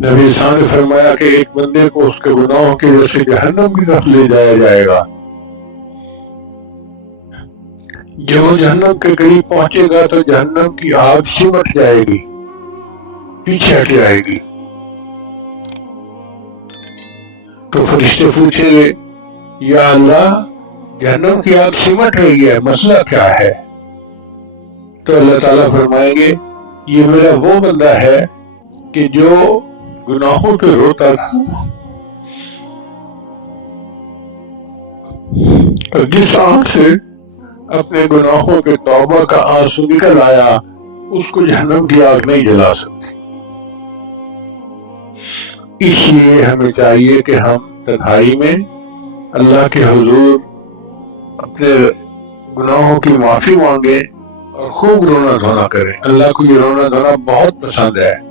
नबी साहब ने फरमाया कि एक बंदे को उसके गुनाहों की वजह से जहन्नम की तरफ ले जाया जाएगा। जब वो जहन्नम के करीब पहुंचेगा तो जहन्नम की आग सिमट जाएगी, पीछे हट जाएगी। तो फरिश्ते पूछेंगे, या अल्लाह, जहन्नम की आग सिमट रही है, मसला क्या है? तो अल्लाह ताला फरमाएंगे, ये मेरा वो बंदा है कि जो गुनाहों पे रोता था, और जिस आंख से अपने गुनाहों के तौबा का आंसू निकल आया, उसको जहन्नम की आग नहीं जला सकती। इसलिए हमें चाहिए कि हम तन्हाई में अल्लाह के हुजूर अपने गुनाहों की माफी मांगे और खूब रोना धोना करें। अल्लाह को ये रोना धोना बहुत पसंद है।